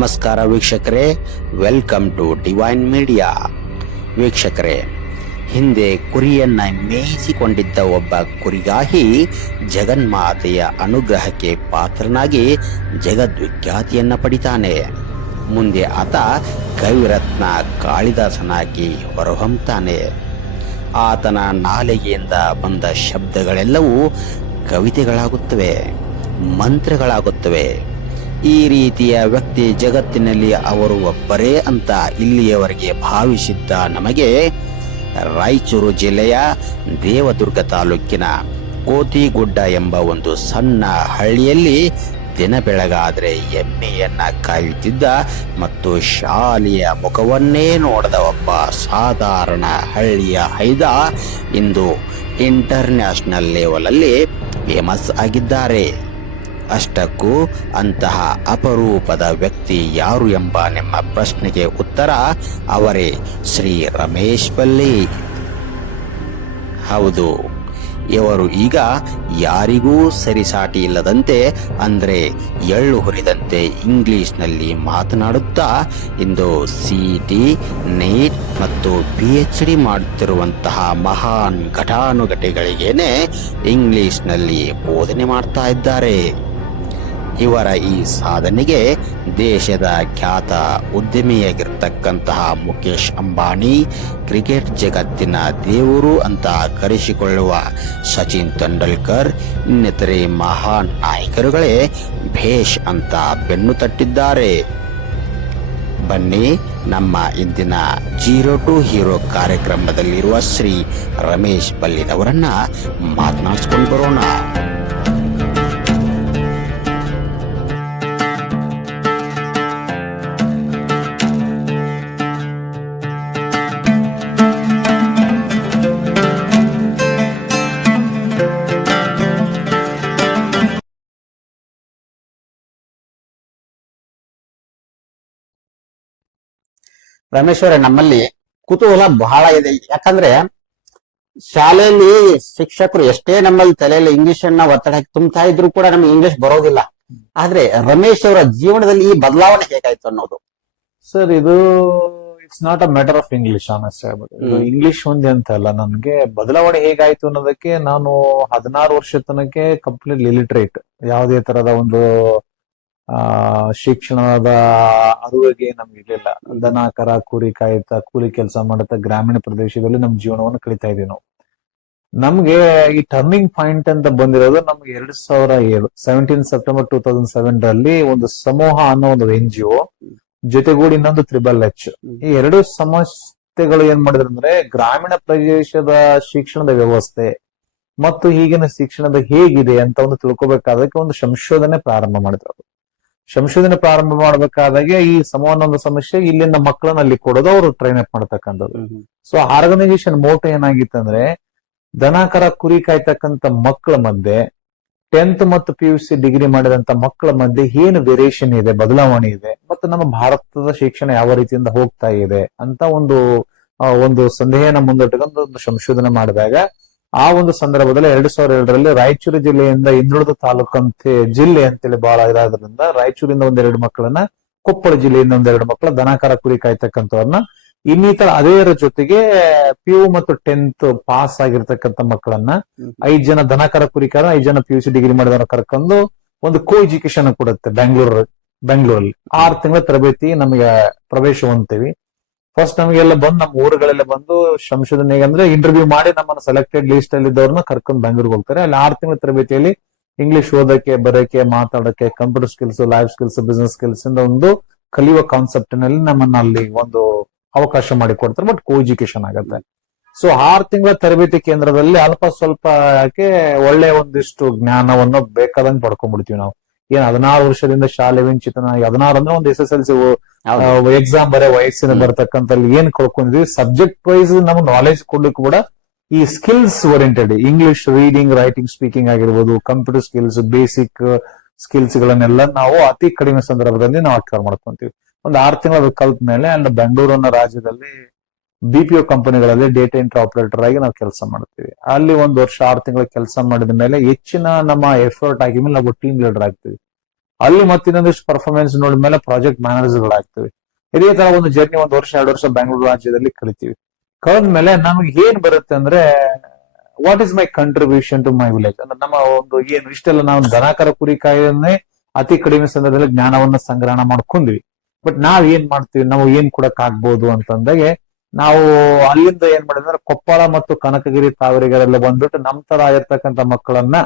ನಮಸ್ಕಾರ ವೀಕ್ಷಕರೇ, welcome to divine media. ವೀಕ್ಷಕರೇ, ಹಿಂದೆ ಕುರಿಯನ್ನ ಮೇಯಿಸಿಕೊಂಡಿದ್ದ ಒಬ್ಬ ಕುರಿಗಾಹಿ ಜಗನ್ಮಾತೆಯ ಅನುಗ್ರಹಕ್ಕೆ ಪಾತ್ರನಾಗಿ ಜಗದ್ವಿಖ್ಯಾತಿಯನ್ನ ಪಡಿತಾನೆ. ಮುಂದೆ ಆತ ಕವಿರತ್ನ ಕಾಳಿದಾಸನಾಗಿ ಹೊರಹೊಮ್ಮುತ್ತಾನೆ. ಆತನ ನಾಲಿಗೆಯಿಂದ ಬಂದ ಶಬ್ದಗಳೆಲ್ಲವೂ ಕವಿತೆಗಳಾಗುತ್ತವೆ, ಮಂತ್ರಗಳಾಗುತ್ತವೆ. ಈ ರೀತಿಯ ವ್ಯಕ್ತಿ ಜಗತ್ತಿನಲ್ಲಿ ಅವರು ಒಬ್ಬರೇ ಅಂತ ಇಲ್ಲಿಯವರೆಗೆ ಭಾವಿಸಿದ್ದ ನಮಗೆ ರಾಯಚೂರು ಜಿಲ್ಲೆಯ ದೇವದುರ್ಗ ತಾಲೂಕಿನ ಕೋತಿಗುಡ್ಡ ಎಂಬ ಒಂದು ಸಣ್ಣ ಹಳ್ಳಿಯಲ್ಲಿ ದಿನ ಬೆಳಗಾದರೆ ಎಮ್ಮೆಯನ್ನ ಕಾಯುತ್ತಿದ್ದ ಮತ್ತು ಶಾಲೆಯ ಮುಖವನ್ನೇ ನೋಡದ ಒಬ್ಬ ಸಾಧಾರಣ ಹಳ್ಳಿಯ ಹೈದ ಇಂದು ಇಂಟರ್ನ್ಯಾಷನಲ್ ಲೆವೆಲಲ್ಲಿ ಫೇಮಸ್ ಆಗಿದ್ದಾರೆ. ಅಷ್ಟಕ್ಕೂ ಅಂತಹ ಅಪರೂಪದ ವ್ಯಕ್ತಿ ಯಾರು ಎಂಬ ನಿಮ್ಮ ಪ್ರಶ್ನೆಗೆ ಉತ್ತರ ಅವರೇ ಶ್ರೀ ರಮೇಶ್ ಪಲ್ಲಿ. ಹೌದು, ಇವರು ಈಗ ಯಾರಿಗೂ ಸರಿಸಾಟಿ ಇಲ್ಲದಂತೆ ಅಂದರೆ ಎಳ್ಳು ಹುರಿದಂತೆ ಇಂಗ್ಲಿಷ್ನಲ್ಲಿ ಮಾತನಾಡುತ್ತಾ ಇಂದು CET, NEET ಮತ್ತು PhD ಮಾಡುತ್ತಿರುವಂತಹ ಮಹಾನ್ ಘಟಾನುಘಟಿಗಳಿಗೇನೆ ಇಂಗ್ಲಿಷ್ನಲ್ಲಿ ಬೋಧನೆ ಮಾಡ್ತಾ ಇದ್ದಾರೆ. ಇವರ ಈ ಸಾಧನೆಗೆ ದೇಶದ ಖ್ಯಾತ ಉದ್ಯಮಿಯಾಗಿರ್ತಕ್ಕಂತಹ ಮುಖೇಶ್ ಅಂಬಾನಿ, ಕ್ರಿಕೆಟ್ ಜಗತ್ತಿನ ದೇವರು ಅಂತ ಕರೆಸಿಕೊಳ್ಳುವ ಸಚಿನ್ ತೆಂಡೂಲ್ಕರ್ ಇನ್ನಿತರೆ ಮಹಾನ್ ನಾಯಕರುಗಳೇ ಭೇಷ್ ಅಂತ ಬೆನ್ನು ತಟ್ಟಿದ್ದಾರೆ. ಬನ್ನಿ, ನಮ್ಮ ಇಂದಿನ 0 to ಹೀರೋ ಕಾರ್ಯಕ್ರಮದಲ್ಲಿರುವ ಶ್ರೀ ರಮೇಶ್ ಪಲ್ಲಿನವರನ್ನ ಮಾತನಾಡಿಸ್ಕೊಂಡು ಬರೋಣ. ರಮೇಶ್ ಅವರೇ, ನಮ್ಮಲ್ಲಿ ಕುತೂಹಲ ಬಹಳ ಇದೆ. ಯಾಕಂದ್ರೆ ಶಾಲೆಯಲ್ಲಿ ಶಿಕ್ಷಕರು ಎಷ್ಟೇ ನಮ್ಮಲ್ಲಿ ತಲೆಯಲ್ಲಿ ಇಂಗ್ಲಿಷ್ ಅನ್ನ ಒತ್ತಡ ಹಾಕಿ ತುಂಬ್ತಾ ಇದ್ರು ಕೂಡ ನಮ್ಗೆ ಇಂಗ್ಲಿಷ್ ಬರೋದಿಲ್ಲ. ಆದ್ರೆ ರಮೇಶ್ ಅವರ ಜೀವನದಲ್ಲಿ ಈ ಬದಲಾವಣೆ ಹೇಗಾಯ್ತು ಅನ್ನೋದು. ಸರ್, ಇದು it's not a matter of English. Honest ಆಗ್ಬೋದು, ಇಂಗ್ಲಿಷ್ ಒಂದೇ ಅಂತ ಅಲ್ಲ. ನನ್ಗೆ ಬದಲಾವಣೆ ಹೇಗಾಯ್ತು ಅನ್ನೋದಕ್ಕೆ ನಾನು 16 ವರ್ಷ ತನಕ ಕಂಪ್ಲೀಟ್ ಇಲಿಟ್ರೇಟ್, ಯಾವುದೇ ತರದ ಒಂದು ಶಿಕ್ಷಣದ ಅರಿವಿಗೆ ನಮ್ಗೆ ಇರ್ಲಿಲ್ಲ. ದನ ಕರ ಕುರಿ ಕಾಯ್ತಾ ಕೂಲಿ ಕೆಲಸ ಮಾಡುತ್ತಾ ಗ್ರಾಮೀಣ ಪ್ರದೇಶದಲ್ಲಿ ನಮ್ ಜೀವನವನ್ನು ಕಳೀತಾ ಇದೀವಿ ನಾವು. ನಮ್ಗೆ ಈ ಟರ್ನಿಂಗ್ ಪಾಯಿಂಟ್ ಅಂತ ಬಂದಿರೋದು ನಮ್ಗೆ 2007 17 ಸೆಪ್ಟೆಂಬರ್ 2007 ಒಂದು ಸಮೂಹ ಅನ್ನೋ ಒಂದು NGO ಜೊತೆಗೂಡಿ ಇನ್ನೊಂದು HHH, ಈ ಎರಡು ಸಂಸ್ಥೆಗಳು ಏನ್ ಮಾಡಿದ್ರು ಅಂದ್ರೆ ಗ್ರಾಮೀಣ ಪ್ರದೇಶದ ಶಿಕ್ಷಣದ ವ್ಯವಸ್ಥೆ ಮತ್ತು ಈಗಿನ ಶಿಕ್ಷಣದ ಹೇಗಿದೆ ಅಂತ ಒಂದು ತಿಳ್ಕೊಬೇಕಾದಕ್ಕೆ ಒಂದು ಸಂಶೋಧನೆ ಪ್ರಾರಂಭ ಮಾಡಿದ್ರು. ಸಂಶೋಧನೆ ಪ್ರಾರಂಭ ಮಾಡಬೇಕಾದಾಗೆ ಈ ಸಮೂಹ ಸಮಸ್ಯೆ ಇಲ್ಲಿಂದ ಮಕ್ಕಳನ್ನ ಅಲ್ಲಿ ಕೊಡೋದು, ಅವರು ಟ್ರೈನ್ ಅಪ್ ಮಾಡ್ತಕ್ಕಂಥದ್ದು. ಸೊ ಆರ್ಗನೈಸೇಷನ್ ಮೋಟೋ ಏನಾಗಿತ್ತಂದ್ರೆ ದನ ಕರ ಕುರಿ ಕಾಯ್ತಕ್ಕಂಥ ಮಕ್ಕಳ ಮಧ್ಯೆ 10th ಮತ್ತು PUC ಡಿಗ್ರಿ ಮಾಡಿದಂತ ಮಕ್ಕಳ ಮಧ್ಯೆ ಏನು ವೇರಿಯೇಷನ್ ಇದೆ, ಬದಲಾವಣೆ ಇದೆ, ಮತ್ತು ನಮ್ಮ ಭಾರತದ ಶಿಕ್ಷಣ ಯಾವ ರೀತಿಯಿಂದ ಹೋಗ್ತಾ ಇದೆ ಅಂತ ಒಂದು ಸಂದೇಹನ ಮುಂದಿಟ್ಟುಕೊಂಡು ಒಂದು ಸಂಶೋಧನೆ ಮಾಡಿದಾಗ ಆ ಒಂದು ಸಂದರ್ಭದಲ್ಲಿ 2007 ರಾಯಚೂರು ಜಿಲ್ಲೆಯಿಂದ ಹಿಂದುಳಿದ ತಾಲೂಕಂತೆ ಜಿಲ್ಲೆ ಅಂತೇಳಿ ಬಹಳ ಇರೋದ್ರಿಂದ ರಾಯಚೂರಿಂದ 1-2 ಮಕ್ಕಳನ್ನ, ಕೊಪ್ಪಳ ಜಿಲ್ಲೆಯಿಂದ 1-2 ಮಕ್ಕಳ ದನಕರ ಕುರಿ ಕಾಯ್ತಕ್ಕಂಥವ್ರನ್ನ, ಇನ್ನಿತರ ಅದೇ ಜೊತೆಗೆ PU ಮತ್ತು 10th ಪಾಸ್ ಆಗಿರ್ತಕ್ಕಂಥ ಮಕ್ಕಳನ್ನ 5 ಜನ ದನಕರ ಕುರಿಕಾರ, 5 ಜನ PUC ಡಿಗ್ರಿ ಮಾಡಿದವರ ಕರ್ಕೊಂಡು ಒಂದು ಕೋ ಎಜುಕೇಶನ್ ಕೊಡುತ್ತೆ ಬೆಂಗಳೂರಲ್ಲಿ. 6 ತಿಂಗಳ ತರಬೇತಿ ನಮಗೆ ಪ್ರವೇಶ ಹೊಂದ್ತೀವಿ. ಫಸ್ಟ್ ನಮಗೆಲ್ಲ ಬಂದು ನಮ್ಮ ಊರುಗಳೆಲ್ಲ ಬಂದು ಸಂಶೋಧನೆಗೆ ಅಂದ್ರೆ ಇಂಟರ್ವ್ಯೂ ಮಾಡಿ ನಮ್ಮನ್ನು ಸೆಲೆಕ್ಟೆಡ್ ಲಿಸ್ಟ್ ಅಲ್ಲಿ ಇದ್ದವ್ರನ್ನ ಕರ್ಕೊಂಡು ಬೆಂಗಳೂರಿಗೆ ಹೋಗ್ತಾರೆ. ಅಲ್ಲಿ 6 ತಿಂಗಳ ತರಬೇತಿಯಲ್ಲಿ ಇಂಗ್ಲಿಷ್ ಓದಕ್ಕೆ, ಬರೋಕೆ, ಮಾತಾಡಕ್ಕೆ, computer skills, life skills, business skills ಇಂದ ಒಂದು ಕಲಿಯುವ ಕಾನ್ಸೆಪ್ಟ್ ನಲ್ಲಿ ನಮ್ಮನ್ನ ಅಲ್ಲಿ ಒಂದು ಅವಕಾಶ ಮಾಡಿ ಕೊಡ್ತಾರೆ. ಬಟ್ ಕೋ ಎಜುಕೇಶನ್ ಆಗತ್ತೆ. ಸೊ 6 ತಿಂಗಳ ತರಬೇತಿ ಕೇಂದ್ರದಲ್ಲಿ ಅಲ್ಪ ಸ್ವಲ್ಪ ಒಳ್ಳೆ ಒಂದಿಷ್ಟು ಜ್ಞಾನವನ್ನು ಬೇಕಾದಂಗೆ ಪಡ್ಕೊಂಡ್ಬಿಡ್ತೀವಿ ನಾವು. ಏನ್ 16 ವರ್ಷದಿಂದ ಶಾಲೆ ವಂಚಿತನಾಗಿ, 16 ಅಂದ್ರೆ ಒಂದು SSLC ಎಕ್ಸಾಮ್ ಬರೋ ವಯಸ್ಸಿನ ಬರ್ತಕ್ಕಂಥ ಏನ್ ಕಳ್ಕೊಂಡಿದ್ವಿ, ಸಬ್ಜೆಕ್ಟ್ ವೈಸ್ ನಮ್ಗೆ ನಾಲೆಜ್ ಕೊಡ್ಲಿಕ್ಕೆ ಕೂಡ ಈ skills oriented English reading, writing, speaking ಆಗಿರ್ಬೋದು, ಕಂಪ್ಯೂಟರ್ ಸ್ಕಿಲ್ಸ್, ಬೇಸಿಕ್ ಸ್ಕಿಲ್ಸ್ ಗಳನ್ನೆಲ್ಲ ನಾವು ಅತಿ ಕಡಿಮೆ ಸಂದರ್ಭದಲ್ಲಿ ನಾವು ಅಕ್ವೈರ್ ಮಾಡ್ಕೊಂತೀವಿ. ಒಂದು 6 ತಿಂಗಳ ಕಲ್ತ ಮೇಲೆ ಅಲ್ಲಿ ಬೆಂಗಳೂರು ಅನ್ನೋ ರಾಜ್ಯದಲ್ಲಿ BPO ಕಂಪನಿಗಳಲ್ಲಿ ಡೇಟಾ ಎಂಟ್ರಿ ಆಪರೇಟರ್ ಆಗಿ ನಾವು ಕೆಲಸ ಮಾಡ್ತೀವಿ. ಅಲ್ಲಿ 1 ವರ್ಷ 6 ತಿಂಗಳ ಕೆಲಸ ಮಾಡಿದ ಮೇಲೆ ಹೆಚ್ಚಿನ ನಮ್ಮ ಎಫರ್ಟ್ ಆಗಿ ಮೇಲೆ ನಾವು ಟೀಮ್ ಲೀಡರ್ ಆಗ್ತೀವಿ. ಅಲ್ಲಿ ಮತ್ತೆ ಇನ್ನೊಂದಿಷ್ಟು ಪರ್ಫಾರ್ಮೆನ್ಸ್ ನೋಡಿದ್ಮೇಲೆ ಪ್ರಾಜೆಕ್ಟ್ ಮ್ಯಾನೇಜರ್ ಆಗ್ತೀವಿ. ಇದೇ ತರ ಒಂದು ಜರ್ನಿ 1 ವರ್ಷ 2 ವರ್ಷ ಬೆಂಗಳೂರು ರಾಜ್ಯದಲ್ಲಿ ಕಳಿತೀವಿ. ಕಳೆದ್ಮೇಲೆ ನಮ್ಗೆ ಏನ್ ಬರುತ್ತೆ ಅಂದ್ರೆ what is my contribution to my village ಅಂದ್ರೆ ನಮ್ಮ ಒಂದು ಏನು ಇಷ್ಟೆಲ್ಲ ನಾವು ದನಕರ ಕುರಿ ಕಾಯನ್ನೇ ಅತಿ ಕಡಿಮೆ ಸಂದರ್ಭದಲ್ಲಿ ಜ್ಞಾನವನ್ನ ಸಂಗ್ರಹಣ ಮಾಡ್ಕೊಂಡ್ವಿ. ಬಟ್ ನಾವ್ ಏನ್ ಮಾಡ್ತೀವಿ, ನಾವು ಏನ್ ಕೊಡಕ್ ಆಗ್ಬೋದು ಅಂತಂದಾಗೆ ನಾವು ಅಲ್ಲಿಂದ ಏನ್ ಮಾಡಿದ್ರೆ ಕೊಪ್ಪಳ ಮತ್ತು ಕನಕಗಿರಿ ತಾವರೆಗೆರೆಲ್ಲ ಬಂದ್ಬಿಟ್ಟು ನಮ್ ತರ ಇರ್ತಕ್ಕಂಥ ಮಕ್ಕಳನ್ನ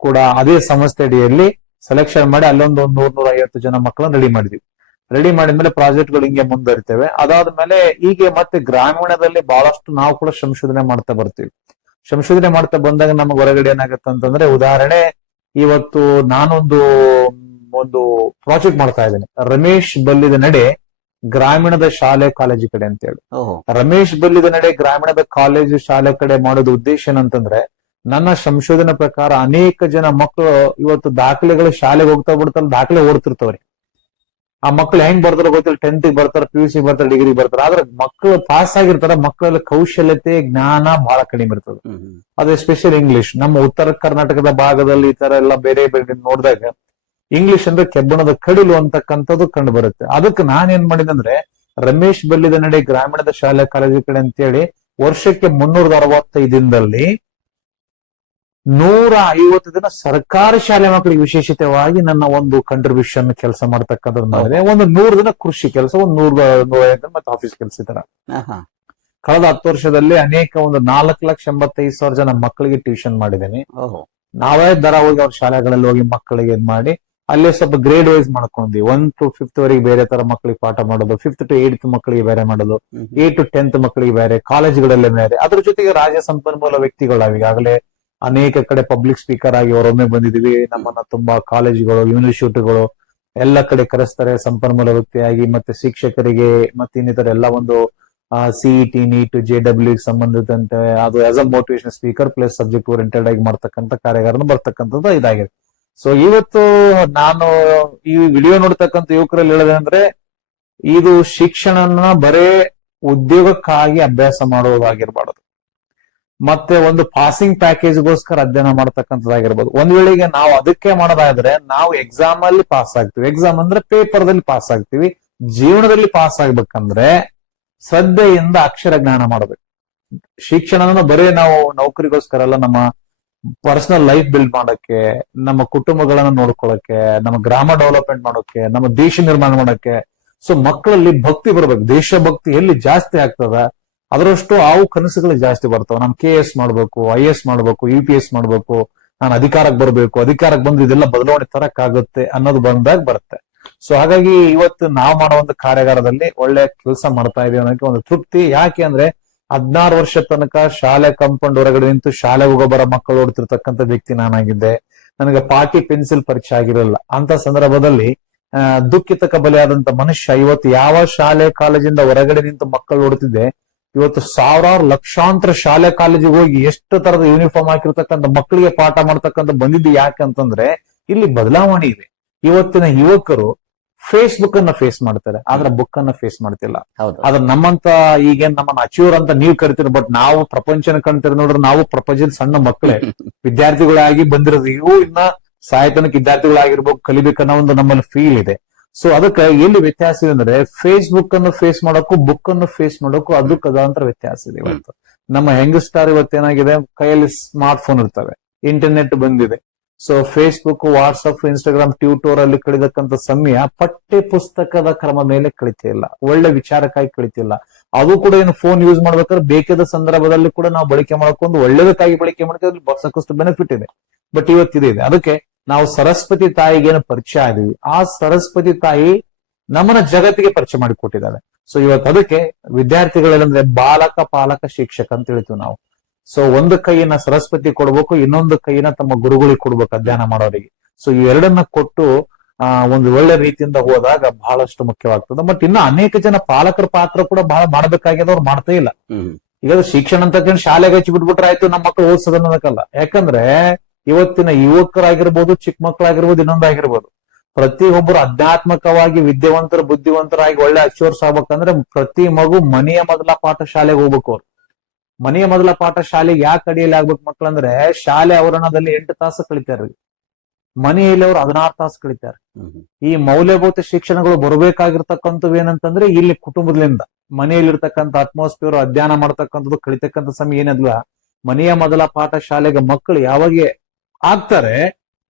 ಕೂಡ ಅದೇ ಸಂಸ್ಥೆ ಅಡಿಯಲ್ಲಿ ಸೆಲೆಕ್ಷನ್ ಮಾಡಿ ಅಲ್ಲೊಂದು 100-150 ಜನ ಮಕ್ಕಳನ್ನ ರೆಡಿ ಮಾಡಿದ್ವಿ. ರೆಡಿ ಮಾಡಿದ್ಮೇಲೆ ಪ್ರಾಜೆಕ್ಟ್ಗಳು ಹಿಂಗೆ ಮುಂದುವರಿತೇವೆ. ಅದಾದ್ಮೇಲೆ ಹೀಗೆ ಮತ್ತೆ ಗ್ರಾಮೀಣದಲ್ಲಿ ಬಹಳಷ್ಟು ನಾವು ಕೂಡ ಸಂಶೋಧನೆ ಮಾಡ್ತಾ ಬರ್ತೀವಿ. ಸಂಶೋಧನೆ ಮಾಡ್ತಾ ಬಂದಾಗ ನಮಗೆ ಹೊರಗಡೆ ಏನಾಗುತ್ತೆ ಅಂತಂದ್ರೆ, ಉದಾಹರಣೆ ಇವತ್ತು ನಾನೊಂದು ಪ್ರಾಜೆಕ್ಟ್ ಮಾಡ್ತಾ ಇದ್ದೇನೆ, ರಮೇಶ್ ಬಲ್ಲಿದ ನಡೆ ಗ್ರಾಮೀಣದ ಶಾಲೆ ಕಾಲೇಜು ಕಡೆ ಅಂತ ಹೇಳಿ. ರಮೇಶ್ ಬಲ್ಲಿದ ನಡೆ ಗ್ರಾಮೀಣದ ಕಾಲೇಜು ಶಾಲೆ ಕಡೆ ಮಾಡೋದು ಉದ್ದೇಶ ಏನಂತಂದ್ರೆ, ನನ್ನ ಸಂಶೋಧನೆ ಪ್ರಕಾರ ಅನೇಕ ಜನ ಮಕ್ಕಳು ಇವತ್ತು ದಾಖಲೆಗಳು ಶಾಲೆಗೆ ಹೋಗ್ತಾ ಬಿಡ್ತಾರೆ, ದಾಖಲೆ ಓಡ್ತಿರ್ತವ್ರಿ. ಆ ಮಕ್ಳು ಹೆಂಗ್ ಬರ್ತಾರೋ ಗೊತ್ತಿಲ್ಲ, 10th ಬರ್ತಾರೆ, PUC ಬರ್ತಾರೆ, ಡಿಗ್ರಿ ಬರ್ತಾರೆ. ಆದ್ರೆ ಮಕ್ಕಳು ಪಾಸ್ ಆಗಿರ್ತಾರ, ಮಕ್ಕಳಲ್ಲಿ ಕೌಶಲ್ಯತೆ ಜ್ಞಾನ ಬಹಳ ಕಡಿಮೆ ಇರ್ತದೆ. ಅದು ಎಸ್ಪೆಷಲಿ ಇಂಗ್ಲಿಷ್. ನಮ್ಮ ಉತ್ತರ ಕರ್ನಾಟಕದ ಭಾಗದಲ್ಲಿ ಈ ತರ ಎಲ್ಲ ಬೇರೆ ಬೇರೆ ನೋಡಿದಾಗ ಇಂಗ್ಲಿಷ್ ಅಂದ್ರೆ ಕೆಬ್ಬಣದ ಕಡಿಲು ಅಂತಕ್ಕಂಥದ್ದು ಕಂಡು ಬರುತ್ತೆ. ಅದಕ್ಕೆ ನಾನೇನ್ ಮಾಡಿದಂದ್ರೆ, ರಮೇಶ್ ಬಲ್ಲಿದ ನಡೆ ಗ್ರಾಮೀಣದ ಶಾಲೆ ಕಾಲೇಜು ಕಡೆ ಅಂತೇಳಿ ವರ್ಷಕ್ಕೆ 365 ದಿನದಲ್ಲಿ 150 ದಿನ ಸರ್ಕಾರಿ ಶಾಲೆ ಮಕ್ಕಳಿಗೆ ವಿಶೇಷವಾಗಿ ನನ್ನ ಒಂದು ಕಂಟ್ರಿಬ್ಯೂಷನ್ ಕೆಲಸ ಮಾಡ್ತಕ್ಕಂಥದ್ದು ಮಾಡಿದೆ. ಒಂದು 100 ದಿನ ಕೃಷಿ ಕೆಲಸ, ಒಂದು 100-150 ದಿನ ಮತ್ತೆ ಆಫೀಸ್ ಕೆಲಸ. ಈ ತರ ಕಳೆದ 10 ವರ್ಷದಲ್ಲಿ ಅನೇಕ ಒಂದು 4,85,000 ಜನ ಮಕ್ಕಳಿಗೆ ಟ್ಯೂಷನ್ ಮಾಡಿದ್ದೇನೆ. ನಾವೇ ದರ ಹೋಗಿ ಅವ್ರ ಶಾಲೆಗಳಲ್ಲಿ ಹೋಗಿ ಮಕ್ಕಳಿಗೆ ಇದ್ ಮಾಡಿ ಅಲ್ಲೇ ಸ್ವಲ್ಪ ಗ್ರೇಡ್ ವೈಸ್ ಮಾಡ್ಕೊಂಡ್ವಿ. 1 to 5th ವರೆಗೆ ಬೇರೆ ತರ ಮಕ್ಕಳಿಗೆ ಪಾಠ ಮಾಡೋದು, 5th to 8th ಮಕ್ಕಳಿಗೆ ಬೇರೆ ಮಾಡೋದು, 8 to 10th ಮಕ್ಕಳಿಗೆ ಬೇರೆ, ಕಾಲೇಜುಗಳಲ್ಲೇ ಬೇರೆ. ಅದ್ರ ಜೊತೆಗೆ ರಾಜ್ಯ ಸಂಪನ್ಮೂಲ ವ್ಯಕ್ತಿಗಳು ಈಗಾಗಲೇ ಅನೇಕ ಕಡೆ ಪಬ್ಲಿಕ್ ಸ್ಪೀಕರ್ ಆಗಿ ಹೊರೊಮ್ಮೆ ಬಂದಿದ್ದೀವಿ. ನಮ್ಮನ್ನ ತುಂಬಾ ಕಾಲೇಜುಗಳು, ಯೂನಿವರ್ಸಿಟಿಗಳು ಎಲ್ಲ ಕಡೆ ಕರೆಸ್ತಾರೆ ಸಂಪನ್ಮೂಲ ವ್ಯಕ್ತಿಯಾಗಿ. ಮತ್ತೆ ಶಿಕ್ಷಕರಿಗೆ ಮತ್ತೆ ಇನ್ನಿತರ ಎಲ್ಲ ಒಂದು CET, NEET, JW ಸಂಬಂಧಿಸಿದಂತೆ ಅದು as a motivation speaker plus subject oriented ಆಗಿ ಮಾಡ್ತಕ್ಕಂಥ ಕಾರ್ಯಗಾರನ ಬರ್ತಕ್ಕಂಥದ್ದು ಇದಾಗಿದೆ. ಸೊ ಇವತ್ತು ನಾನು ಈ ವಿಡಿಯೋ ನೋಡ್ತಕ್ಕಂಥ ಯುವಕರಲ್ಲಿ ಹೇಳೋದಂದ್ರೆ, ಇದು ಶಿಕ್ಷಣನ ಬರೇ ಉದ್ಯೋಗಕ್ಕಾಗಿ ಅಭ್ಯಾಸ ಮಾಡುವುದಾಗಿರ್ಬಾರ್ದು, ಮತ್ತೆ ಒಂದು ಪಾಸಿಂಗ್ ಪ್ಯಾಕೇಜ್ಗೋಸ್ಕರ ಅಧ್ಯಯನ ಮಾಡ್ತಕ್ಕಂಥದ್ದಾಗಿರ್ಬೋದು. ಒಂದ್ ವೇಳೆಗೆ ನಾವು ಅದಕ್ಕೆ ಮಾಡೋದಾದ್ರೆ ನಾವು ಎಕ್ಸಾಮ್ ಅಲ್ಲಿ ಪಾಸ್ ಆಗ್ತೀವಿ. ಎಕ್ಸಾಮ್ ಅಂದ್ರೆ ಪೇಪರ್ದಲ್ಲಿ ಪಾಸ್ ಆಗ್ತೀವಿ. ಜೀವನದಲ್ಲಿ ಪಾಸ್ ಆಗ್ಬೇಕಂದ್ರೆ ಶ್ರದ್ಧೆಯಿಂದ ಅಕ್ಷರ ಜ್ಞಾನ ಮಾಡಬೇಕು. ಶಿಕ್ಷಣನ ಬರೇ ನಾವು ನೌಕರಿಗೋಸ್ಕರ ಅಲ್ಲ, ನಮ್ಮ ಪರ್ಸನಲ್ ಲೈಫ್ ಬಿಲ್ಡ್ ಮಾಡಕ್ಕೆ, ನಮ್ಮ ಕುಟುಂಬಗಳನ್ನ ನೋಡ್ಕೊಳಕ್ಕೆ, ನಮ್ಮ ಗ್ರಾಮ ಡೆವಲಪ್ಮೆಂಟ್ ಮಾಡೋಕೆ, ನಮ್ಮ ದೇಶ ನಿರ್ಮಾಣ ಮಾಡಕ್ಕೆ. ಸೊ ಮಕ್ಕಳಲ್ಲಿ ಭಕ್ತಿ ಬರ್ಬೇಕು. ದೇಶಭಕ್ತಿ ಎಲ್ಲಿ ಜಾಸ್ತಿ ಆಗ್ತದ ಅದರಷ್ಟು ಅವು ಕನಸುಗಳು ಜಾಸ್ತಿ ಬರ್ತಾವ. ನಾನು KS ಮಾಡ್ಬೇಕು, IS ಮಾಡ್ಬೇಕು, UPS ಮಾಡ್ಬೇಕು, ನಾನು ಅಧಿಕಾರಕ್ಕೆ ಬರ್ಬೇಕು, ಅಧಿಕಾರಕ್ಕೆ ಬಂದು ಇದೆಲ್ಲ ಬದಲಾವಣೆ ತರಕ್ಕಾಗುತ್ತೆ ಅನ್ನೋದು ಬಂದಾಗ ಬರುತ್ತೆ. ಸೊ ಹಾಗಾಗಿ ಇವತ್ತು ನಾವು ಮಾಡೋ ಒಂದು ಕಾರ್ಯಾಗಾರದಲ್ಲಿ ಒಳ್ಳೆ ಕೆಲಸ ಮಾಡ್ತಾ ಇದೀವಿ ಅನ್ನೋಕೆ ಒಂದು ತೃಪ್ತಿ. ಯಾಕೆ ಅಂದ್ರೆ 16 ವರ್ಷ ತನಕ ಶಾಲೆ ಕಂಪೌಂಡ್ ಹೊರಗಡೆ ನಿಂತು ಶಾಲೆ ಹೋಗೋಬರ ಮಕ್ಕಳು ಓಡ್ತಿರ್ತಕ್ಕಂಥ ವ್ಯಕ್ತಿ ನಾನಾಗಿದ್ದೆ. ನನಗೆ ಪಾಟಿ ಪೆನ್ಸಿಲ್ ಪರೀಕ್ಷೆ ಆಗಿರಲಿಲ್ಲ. ಅಂತ ಸಂದರ್ಭದಲ್ಲಿ ದುಃಖಿತಕ ಬಲಿಯಾದಂತ ಮನುಷ್ಯ ಇವತ್ತು ಯಾವ ಶಾಲೆ ಕಾಲೇಜಿಂದ ಹೊರಗಡೆ ನಿಂತು ಮಕ್ಕಳು ಓಡ್ತಿದ್ದೆ, ಇವತ್ತು ಸಾವಿರಾರು ಲಕ್ಷಾಂತರ ಶಾಲೆ ಕಾಲೇಜಿಗೆ ಹೋಗಿ ಎಷ್ಟು ತರದ ಯೂನಿಫಾರ್ಮ್ ಹಾಕಿರ್ತಕ್ಕಂಥ ಮಕ್ಕಳಿಗೆ ಪಾಠ ಮಾಡ್ತಕ್ಕಂಥ ಬಂದಿದ್ದು. ಯಾಕಂತಂದ್ರೆ ಇಲ್ಲಿ ಬದಲಾವಣೆ ಇದೆ. ಇವತ್ತಿನ ಯುವಕರು ಫೇಸ್ಬುಕ್ ಅನ್ನ ಫೇಸ್ ಮಾಡ್ತಾರೆ, ಆದ್ರೆ ಬುಕ್ ಅನ್ನ ಫೇಸ್ ಮಾಡ್ತಿಲ್ಲ. ಆದ್ರೆ ನಮ್ಮಂತ ಈಗೇನ್ ನಮ್ಮನ್ನ ಅಚೀವರ್ ಅಂತ ನೀವು ಕರಿತೀರಿ, ಬಟ್ ನಾವು ಪ್ರಪಂಚನ ಕಾಣ್ತೀರಿ ನೋಡ್ರಿ. ನಾವು ಪ್ರಪಂಚದ ಸಣ್ಣ ಮಕ್ಕಳೇ, ವಿದ್ಯಾರ್ಥಿಗಳಾಗಿ ಬಂದಿರೋದು. ಇವು ಇನ್ನ ಸಾಯತನಕ ವಿದ್ಯಾರ್ಥಿಗಳಾಗಿರ್ಬೇಕು, ಕಲಿಬೇಕನ್ನೋ ಒಂದು ನಮ್ಮಲ್ಲಿ ಫೀಲ್ ಇದೆ. ಸೊ ಅದಕ್ಕೆ ಎಲ್ಲಿ ವ್ಯತ್ಯಾಸ ಇದೆ ಅಂದ್ರೆ, ಫೇಸ್ಬುಕ್ ಅನ್ನು ಫೇಸ್ ಮಾಡೋಕ್ಕೂ ಬುಕ್ ಅನ್ನು ಫೇಸ್ ಮಾಡೋಕ್ಕೂ ಅದಕ್ಕೆ ಅದಂತರ ವ್ಯತ್ಯಾಸ ಇದೆ. ಇವತ್ತು ನಮ್ಮ ಯಂಗ್ಸ್ಟಾರ್ ಇವತ್ತೇನಾಗಿದೆ, ಕೈಯಲ್ಲಿ ಸ್ಮಾರ್ಟ್ ಫೋನ್ ಇರ್ತವೆ, ಇಂಟರ್ನೆಟ್ ಬಂದಿದೆ. So Facebook, WhatsApp, Instagram, tutor ಅಲ್ಲಿ ಕಳಿತಕ್ಕಂಥ ಸಮಯ ಪಠ್ಯ ಪುಸ್ತಕದ ಕ್ರಮ ಮೇಲೆ ಕಳಿತಿಲ್ಲ, ಒಳ್ಳೆ ವಿಚಾರಕ್ಕಾಗಿ ಕಳಿತಿಲ್ಲ. ಅದು ಕೂಡ ಏನು ಫೋನ್ ಯೂಸ್ ಮಾಡ್ಬೇಕಾದ್ರೆ ಬೇಕಾದ ಸಂದರ್ಭದಲ್ಲಿ ಕೂಡ ನಾವು ಬಳಕೆ ಮಾಡ್ಕೊಂಡು ಒಳ್ಳೇದಕ್ಕಾಗಿ ಬಳಕೆ ಮಾಡ್ಕೊಂಡ್ರೆ ಸಾಕಷ್ಟು ಬೆನಿಫಿಟ್ ಇದೆ. ಬಟ್ ಇವತ್ತಿದೆ. ಅದಕ್ಕೆ ನಾವು ಸರಸ್ವತಿ ತಾಯಿಗೇನು ಪರಿಚಯ ಆಗಿದ್ವಿ, ಆ ಸರಸ್ವತಿ ತಾಯಿ ನಮ್ಮನ್ನ ಜಗತ್ತಿಗೆ ಪರಿಚಯ ಮಾಡಿಕೊಟ್ಟಿದ್ದಾರೆ. ಸೊ ಇವತ್ತು ಅದಕ್ಕೆ ವಿದ್ಯಾರ್ಥಿಗಳಂದ್ರೆ ಬಾಲಕ ಪಾಲಕ ಶಿಕ್ಷಕ ಅಂತ ಹೇಳ್ತೀವಿ ನಾವು. ಸೊ ಒಂದು ಕೈಯನ್ನ ಸರಸ್ವತಿ ಕೊಡ್ಬೇಕು, ಇನ್ನೊಂದು ಕೈಯನ್ನ ತಮ್ಮ ಗುರುಗಳಿಗೆ ಕೊಡ್ಬೇಕು ಅಧ್ಯಯನ ಮಾಡೋರಿಗೆ. ಸೊ ಈ ಎರಡನ್ನ ಕೊಟ್ಟು ಒಂದು ಒಳ್ಳೆ ರೀತಿಯಿಂದ ಹೋದಾಗ ಬಹಳಷ್ಟು ಮುಖ್ಯವಾಗ್ತದೆ. ಬಟ್ ಇನ್ನು ಅನೇಕ ಜನ ಪಾಲಕರ ಪಾತ್ರ ಕೂಡ ಬಹಳ ಮಾಡ್ಬೇಕಾಗ್ಯದ, ಅವ್ರು ಮಾಡ್ತಾ ಇಲ್ಲ. ಈಗ ಶಿಕ್ಷಣ ಅಂತ ಶಾಲೆಗೆ ಹಚ್ಚಿ ಬಿಟ್ಬಿಟ್ರೆ ಆಯ್ತು, ನಮ್ಮ ಮಕ್ಕಳು ಓದಿಸೋದನ್ನೋದಕ್ಕಲ್ಲ. ಯಾಕಂದ್ರೆ ಇವತ್ತಿನ ಯುವಕರಾಗಿರ್ಬೋದು, ಚಿಕ್ಕ ಮಕ್ಕಳಾಗಿರ್ಬೋದು, ಇನ್ನೊಂದಾಗಿರ್ಬೋದು, ಪ್ರತಿಯೊಬ್ಬರು ಆಧ್ಯಾತ್ಮಿಕವಾಗಿ ವಿದ್ಯಾವಂತರ ಬುದ್ಧಿವಂತರಾಗಿ ಒಳ್ಳೆ ಅಚೀವರ್ಸ್ ಆಗ್ಬೇಕಂದ್ರೆ ಪ್ರತಿ ಮಗು ಮನೆಯ ಮೊದಲ ಪಾಠ ಶಾಲೆಗೆ ಹೋಗ್ಬೇಕು. ಅವ್ರು ಮನೆಯ ಮೊದಲ ಪಾಠ ಶಾಲೆಗೆ ಯಾಕೆ ಅಡಿಯಲ್ಲಿ ಆಗ್ಬೇಕು ಮಕ್ಕಳಂದ್ರೆ, ಶಾಲೆ ಆವರಣದಲ್ಲಿ 8 ತಾಸು ಕಳಿತಾರ್ರಿ. ಮನೆಯಲ್ಲಿ ಅವ್ರು 16 ತಾಸು ಕಳೀತಾರೆ. ಈ ಮೌಲ್ಯಭೂತ ಶಿಕ್ಷಣಗಳು ಬರಬೇಕಾಗಿರ್ತಕ್ಕಂಥವು ಏನಂತಂದ್ರೆ ಇಲ್ಲಿ ಕುಟುಂಬದಿಂದ, ಮನೆಯಲ್ಲಿರ್ತಕ್ಕಂಥ ಅಟ್ಮಾಸ್ಫಿಯರ್, ಅಧ್ಯಯನ ಮಾಡ್ತಕ್ಕಂಥದ್ದು, ಕಳಿತಕ್ಕಂಥ ಸಮಯ ಏನಲ್ಲ, ಮನೆಯ ಮೊದಲ ಪಾಠ ಶಾಲೆಗೆ ಮಕ್ಕಳು ಯಾವಾಗ ಆಗ್ತಾರೆ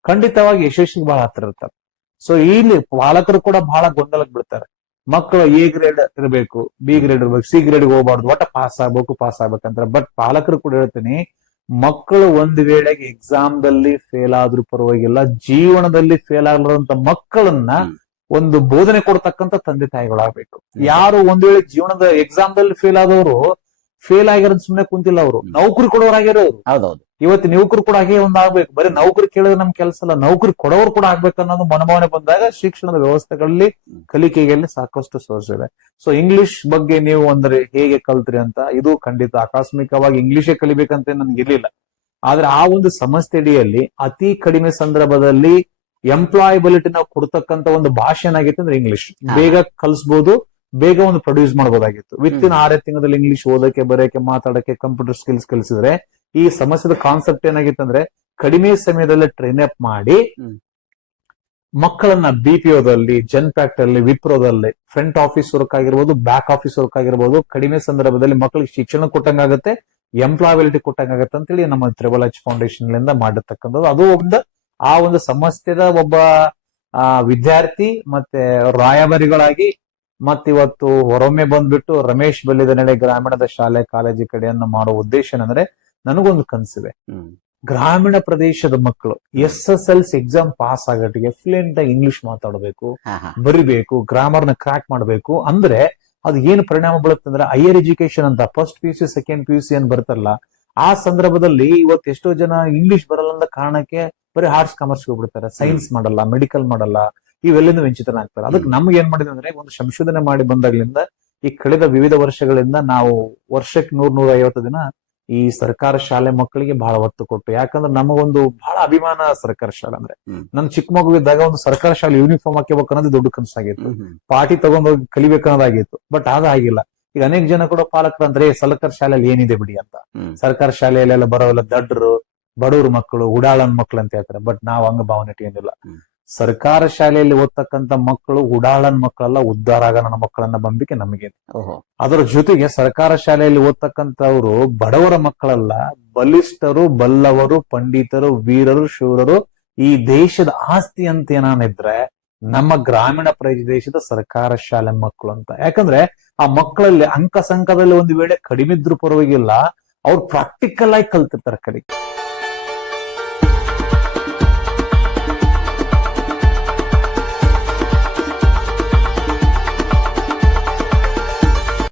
ಖಂಡಿತವಾಗಿ ಯಶಸ್ಸಿಗೆ ಬಹಳ ಹತ್ರ ಇರ್ತಾರೆ. ಸೊ ಇಲ್ಲಿ ಪಾಲಕರು ಕೂಡ ಬಹಳ ಗೊಂದಲಕ್ಕೆ ಬೀಳ್ತಾರೆ. ಮಕ್ಕಳು ಎ ಗ್ರೇಡ್ ಇರಬೇಕು, ಬಿ ಗ್ರೇಡ್ ಇರ್ಬೇಕು, ಸಿ ಗ್ರೇಡ್ ಹೋಗ್ಬಾರ್ದು, ಒಟ್ಟ ಪಾಸ್ ಆಗ್ಬೇಕಂತಾರೆ. ಬಟ್ ಪಾಲಕರು ಕೂಡ ಹೇಳ್ತೀನಿ, ಮಕ್ಕಳು ಒಂದು ವೇಳೆಗೆ ಎಕ್ಸಾಮ್ ದಲ್ಲಿ ಫೇಲ್ ಆದ್ರೂ ಪರವಾಗಿಲ್ಲ, ಜೀವನದಲ್ಲಿ ಫೇಲ್ ಆಗಲಾರಂತ ಮಕ್ಕಳನ್ನ ಒಂದು ಬೋಧನೆ ಕೊಡ್ತಕ್ಕಂಥ ತಂದೆ ತಾಯಿಗಳಾಗ್ಬೇಕು. ಯಾರು ಒಂದ್ ವೇಳೆ ಜೀವನದ ಎಕ್ಸಾಮ್ ದಲ್ಲಿ ಫೇಲ್ ಆದವರು ಫೇಲ್ ಆಗಿರೋದು ಸುಮ್ನೆ ಕುಂತಿಲ್ಲ, ಅವರು ನೌಕರಿ ಕೊಡೋರಾಗಿರೋರು. ಹೌದೌದು. ಇವತ್ತು ನೌಕರಿ ಕೂಡ ಹಾಗೆ ಒಂದ್ ಆಗ್ಬೇಕು. ಬರೀ ನೌಕರಿ ಕೇಳಿದ್ರೆ ನಮ್ ಕೆಲಸ ಅಲ್ಲ, ನೌಕರಿ ಕೊಡೋರು ಕೂಡ ಆಗ್ಬೇಕು ಅನ್ನೋದು ಮನೋಭಾವನೆ ಬಂದಾಗ ಶಿಕ್ಷಣದ ವ್ಯವಸ್ಥೆಗಳಲ್ಲಿ ಕಲಿಕೆಯಲ್ಲಿ ಸಾಕಷ್ಟು ಸೋರ್ಸ್ ಇದೆ. ಸೊ ಇಂಗ್ಲಿಷ್ ಬಗ್ಗೆ ನೀವು ಅಂದ್ರೆ ಹೇಗೆ ಕಲ್ತ್ರಿ ಅಂತ, ಇದು ಖಂಡಿತ ಆಕಸ್ಮಿಕವಾಗಿ ಇಂಗ್ಲಿಷೇ ಕಲಿಬೇಕಂತ ನನ್ಗೆ ಇರ್ಲಿಲ್ಲ. ಆದ್ರೆ ಆ ಒಂದು ಸಂಸ್ಥೆ ಅಡಿಯಲ್ಲಿ ಅತಿ ಕಡಿಮೆ ಸಂದರ್ಭದಲ್ಲಿ ಎಂಪ್ಲಾಯಬಿಲಿಟಿ ನಾವು ಕೊಡ್ತಕ್ಕಂತ ಒಂದು ಭಾಷೆ ಏನಾಗಿತ್ತು ಅಂದ್ರೆ ಇಂಗ್ಲಿಷ್. ಬೇಗ ಕಲಿಸಬಹುದು, ಬೇಗ ಒಂದು ಪ್ರೊಡ್ಯೂಸ್ ಮಾಡಬಹುದಾಗಿತ್ತು. ವಿತಿನ್ 6 ತಿಂಗಳಲ್ಲಿ ಇಂಗ್ಲಿಷ್ ಓದಕ್ಕೆ, ಬರೆಯಕ್ಕೆ, ಮಾತಾಡಕ್ಕೆ, ಕಂಪ್ಯೂಟರ್ ಸ್ಕಿಲ್ಸ್ ಕಲಿಸಿದ್ರೆ ಈ ಸಮಸ್ಯೆದ ಕಾನ್ಸೆಪ್ಟ್ ಏನಾಗಿತ್ತು ಅಂದ್ರೆ ಕಡಿಮೆ ಸಮಯದಲ್ಲಿ ಟ್ರೈನ್ ಅಪ್ ಮಾಡಿ ಮಕ್ಕಳನ್ನ BPOದಲ್ಲಿ, ಜೆನ್ಪ್ಯಾಕ್ಟ್ ಅಲ್ಲಿ, ವಿಪ್ರೋದಲ್ಲಿ ಫ್ರಂಟ್ ಆಫೀಸ್ ವರ್ಕ್ ಆಗಿರ್ಬೋದು, ಬ್ಯಾಕ್ ಆಫೀಸ್ ವರ್ಕ್ ಆಗಿರ್ಬೋದು, ಕಡಿಮೆ ಸಂದರ್ಭದಲ್ಲಿ ಮಕ್ಕಳಿಗೆ ಶಿಕ್ಷಣ ಕೊಟ್ಟಂಗಾಗತ್ತೆ, ಎಂಪ್ಲಾಯಬಿಲಿಟಿ ಕೊಟ್ಟಂಗಾಗತ್ತೆ ಅಂತೇಳಿ ನಮ್ಮ ತ್ರಿಬಲ್ ಎಚ್ ಫೌಂಡೇಶನ್ ಲಿಂದ ಮಾಡಿರ್ತಕ್ಕಂಥದ್ದು. ಅದು ಆ ಒಂದು ಸಂಸ್ಥೆದ ಒಬ್ಬ ವಿದ್ಯಾರ್ಥಿ ಮತ್ತೆ ರಾಯಭಾರಿಗಳಾಗಿ ಮತ್ತಿವತ್ತು ಹೊರೊಮ್ಮೆ ಬಂದ್ಬಿಟ್ಟು ರಮೇಶ್ ಬಲ್ಲಿದನಡೆ ಗ್ರಾಮೀಣದ ಶಾಲೆ ಕಾಲೇಜು ಕಡೆಯನ್ನ ಮಾಡೋ ಉದ್ದೇಶ ಏನಂದ್ರೆ, ನನಗೊಂದು ಕನಸಿದೆ. ಗ್ರಾಮೀಣ ಪ್ರದೇಶದ ಮಕ್ಕಳು SSLC ಎಕ್ಸಾಮ್ ಪಾಸ್ ಆಗೋಟಿಗೆ ಫ್ಲೂಯೆಂಟ್ ಆಗಿ ಇಂಗ್ಲಿಷ್ ಮಾತಾಡಬೇಕು, ಬರಿಬೇಕು, ಗ್ರಾಮರ್ ನ ಕ್ರಾಕ್ ಮಾಡಬೇಕು. ಅಂದ್ರೆ ಅದು ಏನು ಪರಿಣಾಮ ಬೀಳುತ್ತೆ ಅಂದ್ರೆ ಹೈಯರ್ ಎಜುಕೇಶನ್ ಅಂತ ಫಸ್ಟ್ PUC ಸೆಕೆಂಡ್ PUC ಏನ್ ಬರ್ತಾರಲ್ಲ, ಆ ಸಂದರ್ಭದಲ್ಲಿ ಇವತ್ತು ಎಷ್ಟೋ ಜನ ಇಂಗ್ಲಿಷ್ ಬರಲ್ಲ ಅನ್ನೋ ಕಾರಣಕ್ಕೆ ಬರೀ ಆರ್ಟ್ಸ್ ಕಾಮರ್ಸ್ ಹೋಗ್ಬಿಡ್ತಾರೆ, ಸೈನ್ಸ್ ಮಾಡಲ್ಲ, ಮೆಡಿಕಲ್ ಮಾಡಲ್ಲ, ಇವೆಲ್ಲಿಂದ ವಂಚಿತರಾಗ್ತಾರೆ. ಅದಕ್ಕೆ ನಮ್ಗೆ ಏನ್ ಮಾಡಿದ್ವಿ ಅಂದ್ರೆ, ಒಂದು ಸಂಶೋಧನೆ ಮಾಡಿ ಬಂದಾಗ್ಲಿಂದ ಈ ಕಳೆದ ವಿವಿಧ ವರ್ಷಗಳಿಂದ ನಾವು ವರ್ಷಕ್ಕೆ 100-150 ದಿನ ಈ ಸರ್ಕಾರ ಶಾಲೆ ಮಕ್ಕಳಿಗೆ ಬಹಳ ಒತ್ತು ಕೊಟ್ಟು, ಯಾಕಂದ್ರೆ ನಮಗೊಂದು ಬಹಳ ಅಭಿಮಾನ ಸರ್ಕಾರ ಶಾಲೆ ಅಂದ್ರೆ. ನನ್ ಚಿಕ್ಕ ಮಗು ಇದ್ದಾಗ ಒಂದು ಸರ್ಕಾರ ಶಾಲೆ ಯೂನಿಫಾರ್ಮ್ ಹಾಕಬೇಕು ಅನ್ನೋದು ದೊಡ್ಡ ಕನಸಾಗಿತ್ತು, ಪಾರ್ಟಿ ತಗೊಂಡೋಗಿ ಕಲಿಬೇಕನ್ನೋದಾಗಿತ್ತು. ಬಟ್ ಅದಾಗಿಲ್ಲ. ಈಗ ಅನೇಕ ಜನ ಕೂಡ ಪಾಲಕರು ಅಂದ್ರೆ ಸರ್ಕಾರ ಶಾಲೆಯಲ್ಲಿ ಏನಿದೆ ಬಿಡಿ ಅಂತ, ಸರ್ಕಾರ ಶಾಲೆಯಲ್ಲೆಲ್ಲ ಬರೋಲ್ಲ ದಡ್ಡರು, ಬಡವ್ರ ಮಕ್ಕಳು, ಉಡಾಳನ್ ಮಕ್ಕಳು ಅಂತ ಹೇಳ್ತಾರೆ. ಬಟ್ ನಾವು ಹಂಗ ಭಾವನೆ ಏನಿಲ್ಲ. ಸರ್ಕಾರ ಶಾಲೆಯಲ್ಲಿ ಓದ್ತಕ್ಕಂತ ಮಕ್ಕಳು ಉಡಾಳನ್ ಮಕ್ಕಳಲ್ಲ, ಉದ್ಧಾರ ಆಗ ನನ್ನ ಮಕ್ಕಳನ್ನ ಬಂಬಿಕೆ ನಮಗೆ. ಅದರ ಜೊತೆಗೆ ಸರ್ಕಾರ ಶಾಲೆಯಲ್ಲಿ ಓದ್ತಕ್ಕಂಥವ್ರು ಬಡವರ ಮಕ್ಕಳಲ್ಲ, ಬಲಿಷ್ಠರು, ಬಲ್ಲವರು, ಪಂಡಿತರು, ವೀರರು, ಶೂರರು, ಈ ದೇಶದ ಆಸ್ತಿ ಅಂತ ಏನಾನಿದ್ರೆ ನಮ್ಮ ಗ್ರಾಮೀಣ ಪ್ರದೇಶದ ಸರ್ಕಾರ ಶಾಲೆ ಮಕ್ಕಳು ಅಂತ. ಯಾಕಂದ್ರೆ ಆ ಮಕ್ಕಳಲ್ಲಿ ಅಂಕ ಸಂಕದಲ್ಲಿ ಒಂದು ವೇಳೆ ಕಡಿಮೆ ಇದ್ರೂ ಪರವಾಗಿಲ್ಲ, ಅವ್ರು ಪ್ರಾಕ್ಟಿಕಲ್ ಆಗಿ ಕಲ್ತಿರ್ತಾರೆ ಕಲಿಕೆ.